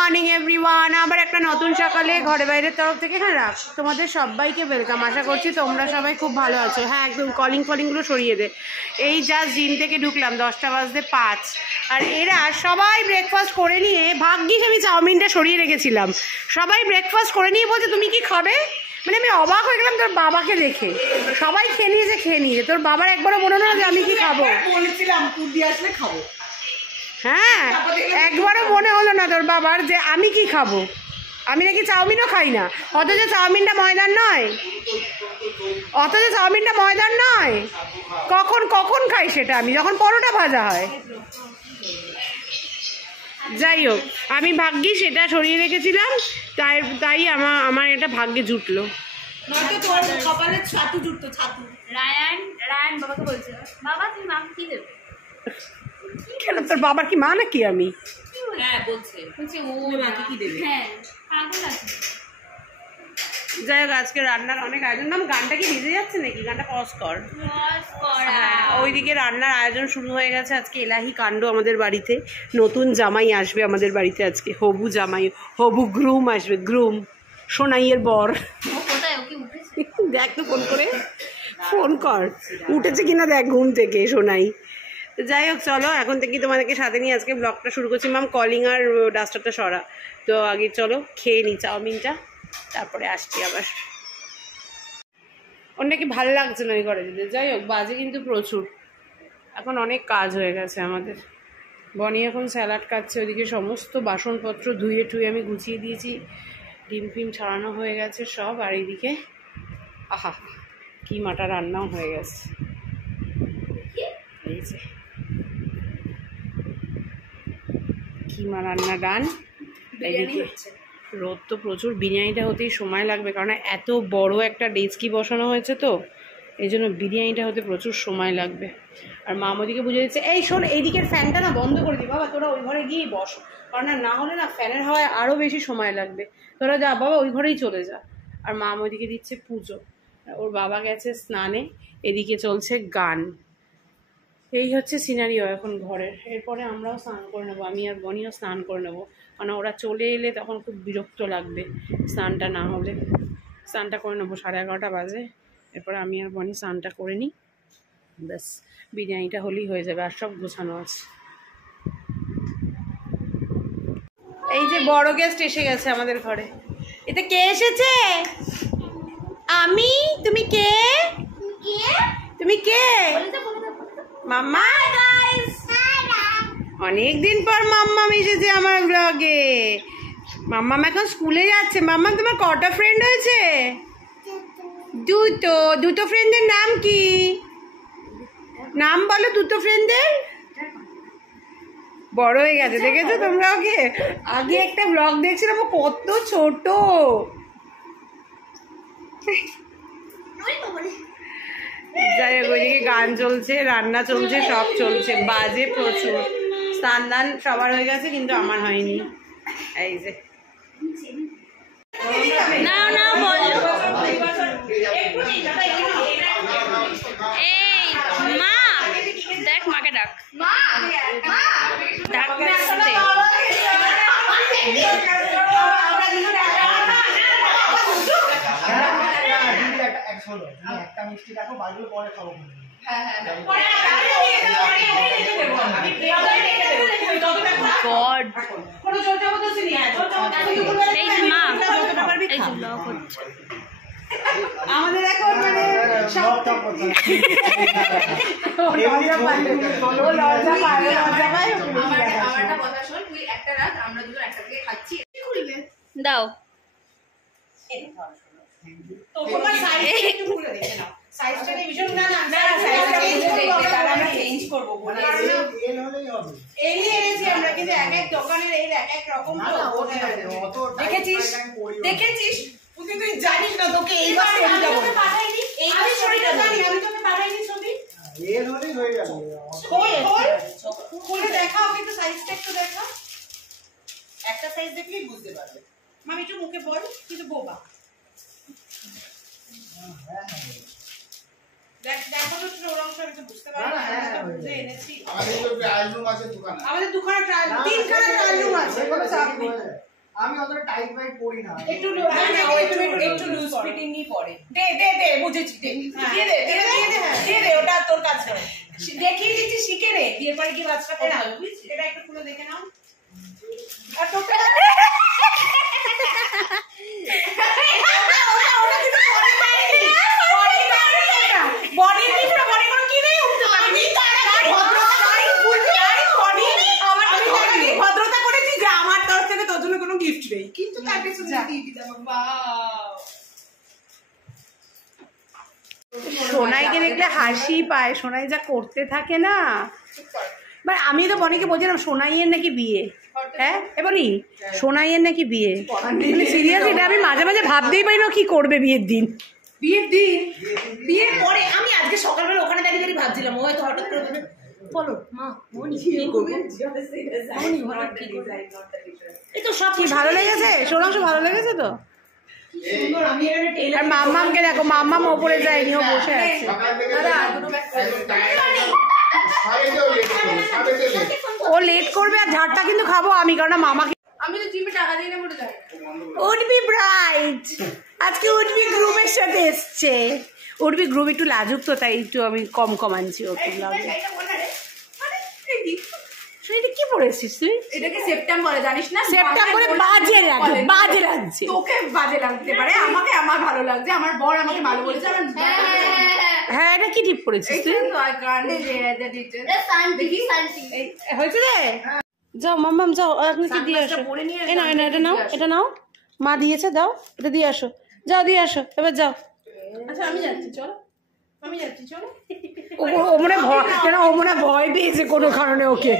Morning everyone. আবার একটা নতুন সকালে ঘরে বাইরের তরফ থেকে রাখ তোমাদের সবাইকে ওয়েলকাম। আশা করছি তোমরা সবাই খুব ভালো আছো। হ্যাঁ, একদম কলিংগুলো সরিয়ে দে। এই জাস্ট জিম থেকে ঢুকলাম, 10:05 আর এরা সবাই ব্রেকফাস্ট করে নিয়ে, ভাগ্যিস আমি চাউমিনটা সরিয়ে রেখেছিলাম, সবাই ব্রেকফাস্ট করে নিয়ে বলছে তুমি কি খাবে। মানে আমি অবাক হয়ে গেলাম তোর বাবাকে দেখে। সবাই খেয়ে নিয়েছে। তোর বাবার একবারও মনে হলো যে আমি কি খাবো। বলেছিলাম তুই দিয়ে আসলে খাবো। হ্যাঁ, একবারও মনে হলো না তোর বাবার যে আমি কি খাবো। আমি নাকি চাউমিনও খাই না, অথচ চাউমিনটা ময়দার নয়। কখন খাই সেটা আমি, যখন পরোটা ভাজা হয়। যাই হোক, আমি ভাগ্যি সেটা সরিয়ে রেখেছিলাম, তাই আমার এটা ভাগ্যে জুটলো। রায়ান বাবাকে বলছে, বাবা তুমি মাকে কি দেবে? কেন, তোর বাবার কি মা নাকি আমি? যাই হোক, আজকে রান্নার অনেক আয়োজন। নাম গানটা কি ভিজে যাচ্ছে নাকি? গানটা পজ কর। ওইদিকে রান্নার আয়োজন শুরু হয়ে গেছে। আজকে এলাহি কাণ্ড আমাদের বাড়িতে। নতুন জামাই আসবে আমাদের বাড়িতে আজকে, হবু গ্রুম আসবে। গ্রুম সোনাইয়ের বর। দেখ তো ফোন কর উঠেছে কিনা দেখ ঘুম থেকে সোনাই। যাই হোক, চলো এখন থেকে তোমাদেরকে সাথে নিয়ে আজকে ব্লগটা শুরু করছি। মাম কলিং আর ডাস্টারটা সরা। তো আগে চলো খেয়ে নিই চাউমিনটা, তারপরে আসছি আবার। ওর নাকি ভালো লাগছে না ওই ঘরে যেতে। যাই হোক, বাজে কিন্তু প্রচুর। এখন অনেক কাজ হয়ে গেছে আমাদের। বনি এখন স্যালাড কাটছে, ওইদিকে সমস্ত বাসনপত্র ধুয়ে টুয়ে আমি গুছিয়ে দিয়েছি, ডিম ফিম ছাড়ানো হয়ে গেছে সব। আর এইদিকে আহা কি মাটা রান্নাও হয়ে গেছে। এই যে কিমা রান্না ডান। এইদিকে রোদ তো প্রচুর। বিরিয়ানিটা হতেই সময় লাগবে, কারণ এত বড় একটা ডেচকি বসানো হয়েছে, তো এই জন্য বিরিয়ানিটা হতে প্রচুর সময় লাগবে। আর মা ওদিকে বুঝে দিচ্ছে, এই শোন এইদিকের ফ্যানটা না বন্ধ করে দি বাবা, তোরা ওই ঘরে গিয়েই বস, কারণ না হলে না ফ্যানের হাওয়ায় আরও বেশি সময় লাগবে। তোরা যা বাবা, ওই ঘরেই চলে যা। আর মা ওইদিকে দিচ্ছে পুজো, ওর বাবা গেছে স্নানে, এদিকে চলছে গান। এই হচ্ছে সিনারিও এখন ঘরের। এরপরে আমরাও স্নান করে নেবো, আমি আর বনিও স্নান করে নেবো, কারণ ওরা চলে এলে তখন খুব বিরক্ত লাগবে স্নানটা না হলে। স্নানটা করে নেবো, 11:30 বাজে। এরপরে আমি আর বনি স্নানটা করে নিই, ব্যাস বিরিয়ানিটা হলেই হয়ে যাবে। আর সব গোছানো আছে। এই যে বড় গেস্ট এসে গেছে আমাদের ঘরে। এতে কে এসেছে? আমি। তুমি কে? মাম্মা। অনেকদিন পর মাম্মাম এসেছে আমার ব্লগে। মাম্মাম এখন স্কুলে যাচ্ছে। মাম্মাম, তোমার কটা ফ্রেন্ড হয়েছে? দুটো ফ্রেন্ডের নাম কি? নাম বলো দুটো ফ্রেন্ডের। বড় হয়ে গেছে, দেখেছো তোমরা ওকে? আগে একটা ব্লগ দেখছিলাম, ও কত ছোট। যাই হোক, ওইদিকে গান চলছে, রান্না চলছে, সব চলছে, বাজে প্রচুর। স্নান দান সবার হয়ে গেছে, কিন্তু আমার হয়নি। এই যে দেখ মাকে ডাক। একটা মিষ্টি রাখো, বাকিগুলো পরে খাবো। আমাদের এখন মানে দাও। দেখেছিস তুই জানিস না, তোকে দেখা একটু সাইজটা একটু দেখা। একটা সাইজ দেখলেই বুঝতে পারবে। মামি একটু মুখে বল, কিন্তু বোবা। আমাদের দোকানে 3খানা ট্রায়াল রুম আছে, কোনো চাপ নেই। আমি অতটা টাইট ফাইট পরি না। একটু লুজ ফিটিংই পরে। দে বুঝেছি, দে ওটা তোর কাছে দেখিয়ে দিচ্ছি, শিখে রে, বিয়ের পরে কি বাচ্চাতে না এটা একটু খুলে দেখে নাও। আর তোকে ভদ্রতা করেছি যে আমার তরফ থেকে তোর জন্য কোনো গিফট নেই, কিন্তু তাকে শুনে দিয়ে দিতাম। সোনাইকে দেখলে হাসি পায়, সোনাই যা করতে থাকে না। মানে আমি তো বনিকে বলছিলাম সোনাইয়ের নাকি বিয়ে, হ্যাঁ এবারই সোনাইয়ের নাকি বিয়ে, সিরিয়াস। এটা আমি মাঝে মাঝে ভাবতেই পারি না কি করবে বিয়ের দিন। বিয়ের পরে আমি আজকে সকালবেলা ওখানে দাঁড়িয়ে দাঁড়িয়ে ভাবছিলাম, ও হয়তো হঠাৎ করে বলো মা মনি কি করবে, এই তো সব কি ভালো লেগেছে সোনাংশ, ভালো লেগেছে তো। সুন্দর। আমি এখানে আর মাম্মামকে দেখো, মাম্মাম ওপরে যায়নি, ও বসে আছে। ও লেট করবে আর ঝাড়টা কিন্তু খাবো আমি, কারণ মামাকে আমি তো জিমে টাকা দিয়ে নেবো যাই। উঠবি ব্রাইট আজকে উঠবি গ্রুমের সাথে এসছে। উঠবি গ্রুম একটু লাজুক তো, তাই একটু আমি কম আনছি ওকে। এটা কি পড়েছিস তুই? এটাকে সেপ্টেম্বরে জানিস না, সেপ্টেম্বরে বাজে লাগে, বাজে লাগছে। তোকে বাজে লাগতে পারে, আমাকে আমার ভালো লাগছে, আমার বর আমাকে ভালো বলেছে। আমার হ্যাঁ এটা কি টিপ পড়েছিস তুই? হয়েছে রে, যাও মাম্মাম যাও, আপনি কি দিয়ে আসো। এ নাও এটা নাও, এটা নাও, মা দিয়েছে, দাও এটা দিয়ে আসো, যাও দিয়ে আসো এবার যাও। আচ্ছা আমি যাচ্ছি, চলো আমি যাচ্ছি, চলো। ও মনে ভয়, কেন ও মনে ভয় পেয়েছে কোনো কারণে ওকে।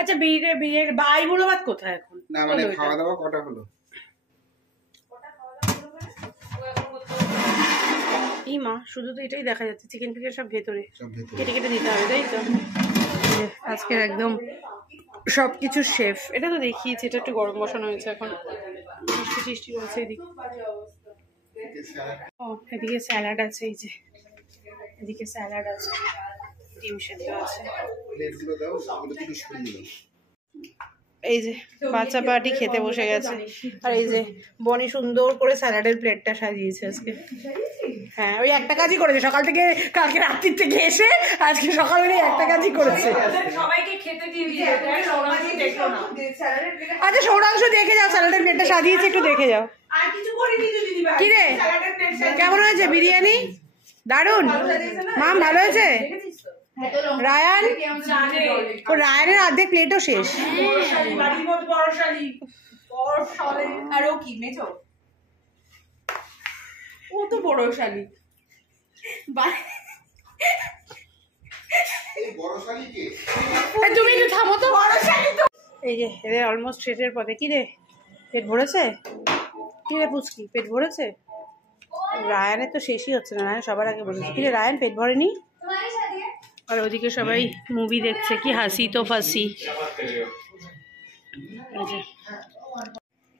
আচ্ছা বিরিয়ানি বাইগুলো ভাত কোথায় এখন? না মানে খাওয়া দাওয়া কটা হলো? এই মা শুধু তো এটাই দেখা যাচ্ছে, চিকেন ফিকেন সব ভেতরে কেটে কেটে দিতে হবে, তাই তো। আজকের একদম সবকিছু শেফ। এটা তো দেখিয়েছি, এটা একটু গরম বসানো হয়েছে এখন, মিষ্টি টিষ্টি রয়েছে এদিকে। ও এদিকে স্যালাড আছে, এই যে এদিকে স্যালাড আছে, ডিম সেদ্ধ আছে। প্লেটগুলো দাও, ওগুলো থেকে সরিয়ে দাও। এই যে বাচ্চা পার্টি খেতে বসে গেছে, আর এই যে বনি সুন্দর করে স্যালাডের প্লেটটা সাজিয়েছে আজকে। হ্যাঁ ওই একটা কাজই করেছে সকাল থেকে, কালকে রাত্রির থেকে এসে আজকে সকালে একটা কাজই করেছে। সবাইকে খেতে দিয়ে দিয়েছে, দেখো না। আচ্ছা সৌরাংশ দেখে যাও, স্যালাডের প্লেটটা সাজিয়েছে, একটু দেখে যাও। আর কিছু করিনি যদি দিবা। কি রে কেমন হয়েছে বিরিয়ানি? দারুন মাম, ভালো হয়েছে। রায়ান, ও রায়ানের অর্ধেক প্লেটও শেষ। আর ও কি মেজো, ও তো বড় শালি। তুমি একটু থামো তো। এই যে এদের অলমোস্ট শেষের পথে। কি রে পেট ভরেছে? কি রে পুচকি পেট ভরেছে? রায়ানের তো শেষই হচ্ছে না, রায়ান সবার আগে বলেছে। কি রে রায়ান পেট ভরেনি? আর ওদিকে সবাই মুভি দেখছে, কি হাসি তো ফাসি।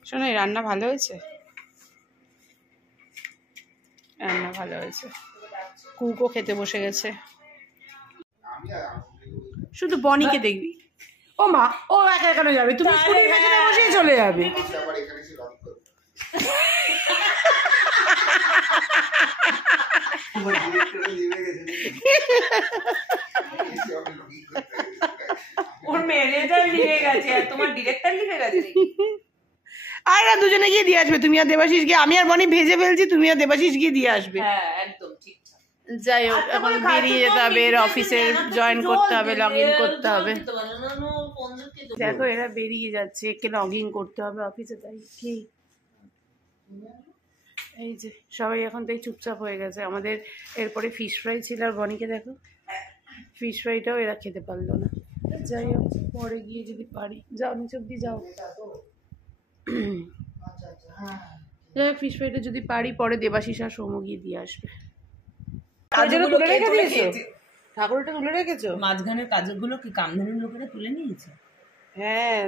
শোনো রান্না ভালো হয়েছে, রান্না ভালো হয়েছে। কুকও খেতে বসে গেছে, শুধু বনিকে দেখবি। ও মা, ও একা একা যাবে, তুমি স্কুটির পেছনে বসেই চলে যাবে। ওর ম্যানেজার লিখে গেছে আর তোমার ডিরেক্টর লিখে গেছে। আর না দুজনে গিয়ে দিয়ে আসবে, তুমি আর দেবাশিস গিয়ে। আমি আর বনি ভেজে ফেলছি, তুমি আর দেবাশিস গিয়ে দিয়ে আসবে। হ্যাঁ একদম ঠিক। যাই হোক এখন বেরিয়ে যেতে হবে, এর অফিসে জয়েন করতে হবে, লগ ইন করতে হবে। দেখো এরা বেরিয়ে যাচ্ছে, একে লগ ইন করতে হবে অফিসে, তাই কি এই যে সবাই এখন তাই চুপচাপ হয়ে গেছে। আমাদের এরপরে ফিশ ফ্রাই ছিল, আর বনিকে দেখো ফিশ ফ্রাইটাও এরা খেতে পারলো না। যাই হোক পরে গিয়ে যদি পারি, যাও নিচে অব্দি যাও। যাই হোক ফিশ ফ্রাইটা যদি পারি পরে দেবাশিস আর সৌম্য গিয়ে দিয়ে আসবে। তুলে রেখে দিয়েছো? ঠাকুরটা তুলে রেখেছো? মাঝখানের কাজগুলো কি কামধানের লোকেরা তুলে নিয়েছে? হ্যাঁ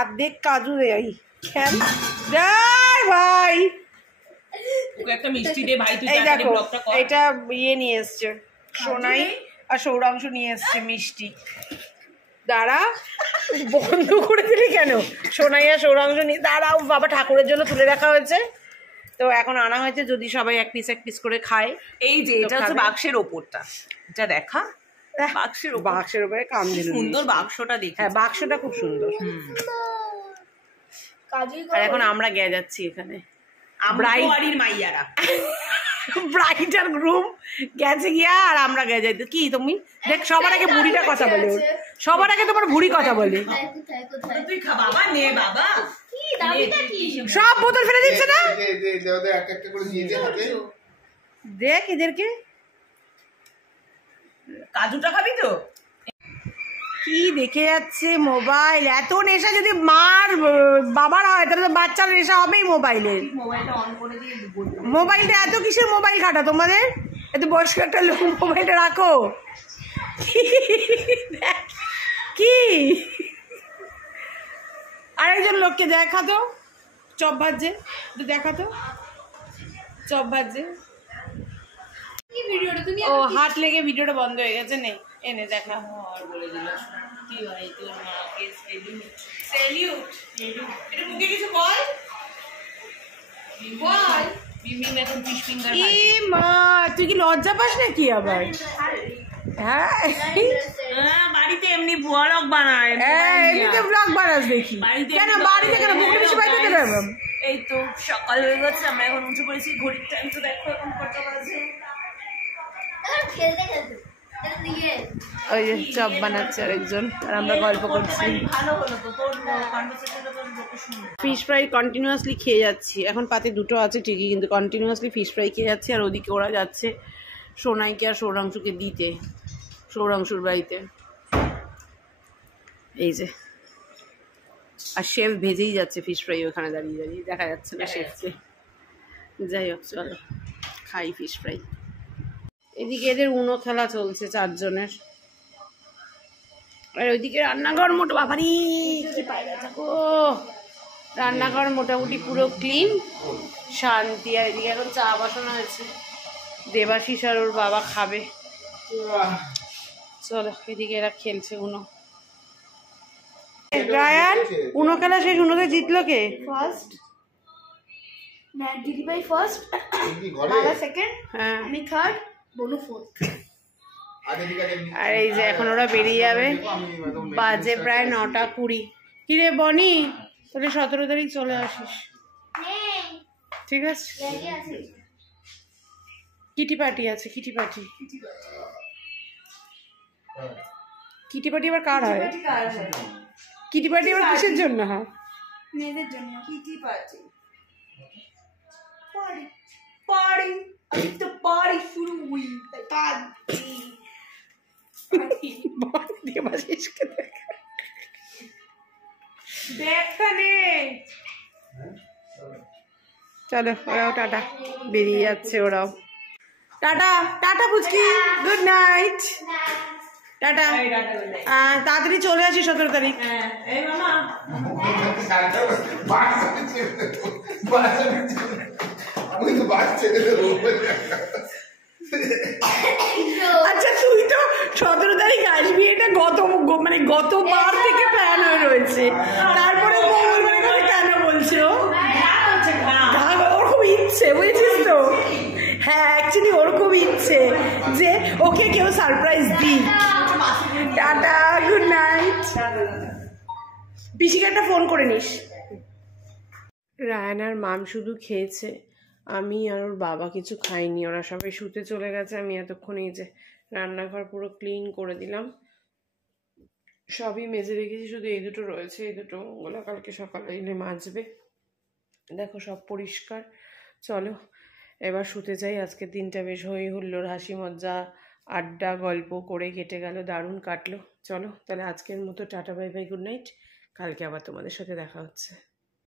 অর্ধেক কাজু দেয়। ভাই একটু একটা মিষ্টি দে ভাই, তুই এই তাড়াতাড়ি দেখো ব্লগটা কর। এটা ইয়ে নিয়ে এসছে, সোনাই আর সৌরাংশ নিয়ে এসছে মিষ্টি। দাঁড়া, বন্ধ করে দিলি কেন? সোনাই আর সৌরাংশ নিয়ে দাঁড়াও, বাবা ঠাকুরের জন্য তুলে রাখা হয়েছে, তো এখন আনা হয়েছে যদি সবাই এক পিস করে খায়। এই যে এটা হচ্ছে বাক্সের ওপরটা, এটা দেখা বাক্সের ওপর, বাক্সের উপরে কাম দিল, সুন্দর বাক্সটা দেখি। হ্যাঁ বাক্সটা খুব সুন্দর। কাজই আর এখন আমরা গিয়ে যাচ্ছি এখানে, আমরা বাড়ির মাইয়ারা ব্রাইড আর গ্রুম গেছে গিয়া, আর আমরা গিয়ে যাইতে। কি তুমি দেখ, সবার আগে বুড়িটা কথা বলে, সবার আগে তোমার বুড়ি কথা বলে। তুই খা বাবা, নে বাবা, সব বোতল ফেলে দিচ্ছে না, একটা একটা করে দিয়ে দিয়ে হাতে। দেখ এদেরকে, কাজুটা খাবি তো? কি দেখে যাচ্ছে মোবাইল। এত নেশা যদি মার বাবার হয় তাহলে তো বাচ্চার নেশা হবেই মোবাইলের। মোবাইলটা অন করে দিয়ে মোবাইলটা এত কিসের মোবাইল ঘাটা তোমাদের? এত বয়স্ক একটা লোক মোবাইলটা রাখো। কি আরেকজন লোককে দেখাতো চপ ভাজছে, দেখাতো চপ ভাজছে। কি ভিডিওটা তুমি ও হাত লেগে ভিডিওটা বন্ধ হয়ে গেছে, নেই এনে দেখা। আর বলে দিল কি ভাই তোর মাকে সেলিউট। এটা মুখে কিছু বল, বল। বিমিন এখন ফিশ ফিঙ্গার এ মা, তুই কি লজ্জা পাস নাকি আবার? হ্যাঁ বাড়িতে এমনি ব্লগ বানায়, এমনিতে ব্লগ বানাস দেখি। কেন বাড়িতে কেন বুকলে বেশি বাইরে দেবে? এই তো সকাল হয়ে গেছে, আমরা এখন উঠে পড়েছি, ঘড়ির টাইম তো দেখো এখন কটা বাজে। খেলতে খেলতে দিয়ে ওই যে চপ বানাচ্ছে আরেকজন, আর আমরা গল্প করছি। ভালো হলো তো, তোর কনভারসেশনটা তোর যত সুন্দর। ফিশ ফ্রাই কন্টিনিউয়াসলি খেয়ে যাচ্ছি, এখন পাতে দুটো আছে ঠিকই, কিন্তু কন্টিনিউয়াসলি ফিশ ফ্রাই খেয়ে যাচ্ছি। আর ওদিকে ওরা যাচ্ছে সোনাইকে আর সৌরাংশুকে দিতে, সৌরাংশুর বাড়িতে। এই যে, আর শেফ ভেজেই যাচ্ছে ফিশ ফ্রাই, ওখানে দাঁড়িয়ে দাঁড়িয়ে দেখা যাচ্ছে না শেফকে। যাই হোক চলো খাই ফিশ ফ্রাই। এদিকে এদের উনো খেলা চলছে চারজনের, আর ওইদিকে রান্নাঘর মোটা বাবারি কি পায়রা থাকো, রান্নাঘর মোটামুটি পুরো ক্লিন, শান্তি। আর এদিকে এখন চা বসানো হয়েছে, দেবাশিস আর ওর বাবা খাবে। চলো এদিকে এরা খেলছে উনো। রায়ান, উনো খেলা শেষ, উনোতে জিতলো কে? ফার্স্ট না, দিদি ভাই ফার্স্ট, কি ঘরে? বাবা সেকেন্ড, হ্যাঁ, আমি থার্ড, বনু ফোর্থ। আর এই যে এখন ওরা বেরিয়ে যাবে, বাজে প্রায় 9:20। কিরে বনি, তাহলে 17 তারিখ চলে আসিস, ঠিক আছে? কিটি পার্টি আছে, কিটি পার্টি। কিটি পার্টি আবার কার হয়? কিটি পার্টি আবার কিসের জন্য হয়? মেয়েদের জন্য কিটি পার্টি, পার্টি अभी तो पार्टी शुरू हुई, पार्टी দেবাশিসকে দেখা নেই। চলো ওরাও টাটা, বেরিয়ে যাচ্ছে ওরাও। টাটা টাটা পুচকি, গুড নাইট, টাটা। তাড়াতাড়ি চলে আসি 17 তারিখ। এই মামা আমি তো বাস ছেড়ে দেবো। আচ্ছা তুই তো 17 তারিখ আসবি, এটা গতবার থেকে প্ল্যান হয়ে রয়েছে, তারপরে মঙ্গলবারের কথা কেন বলছো? ওর খুব ইচ্ছে, বুঝেছিস তো? হ্যাঁ অ্যাকচুয়ালি ওর খুব ইচ্ছে যে ওকে কেউ সারপ্রাইজ দিই। Tata, good night. পিসিকে একটা ফোন করে নিস। রায়ান আর মাম শুধু খেয়েছে, আমি আর ওর বাবা কিছু খাইনি, ওরা সবাই শুতে চলে গেছে। আমি এতক্ষণ এই যে রান্নাঘর পুরো ক্লিন করে দিলাম, সবই মেজে রেখেছি, শুধু এই দুটো রয়েছে, এই দুটো ওগুলো কালকে সকালে এলে মাজবে। দেখো সব পরিষ্কার। চলো এবার শুতে যাই। আজকের দিনটা বেশ হই হুল্লোড়, হাসি মজ্জা, আড্ডা গল্প করে কেটে গেল, দারুণ কাটলো। চলো তাহলে আজকের মতো tata, bye bye, good night. কালকে আবার তোমাদের সাথে দেখা হচ্ছে।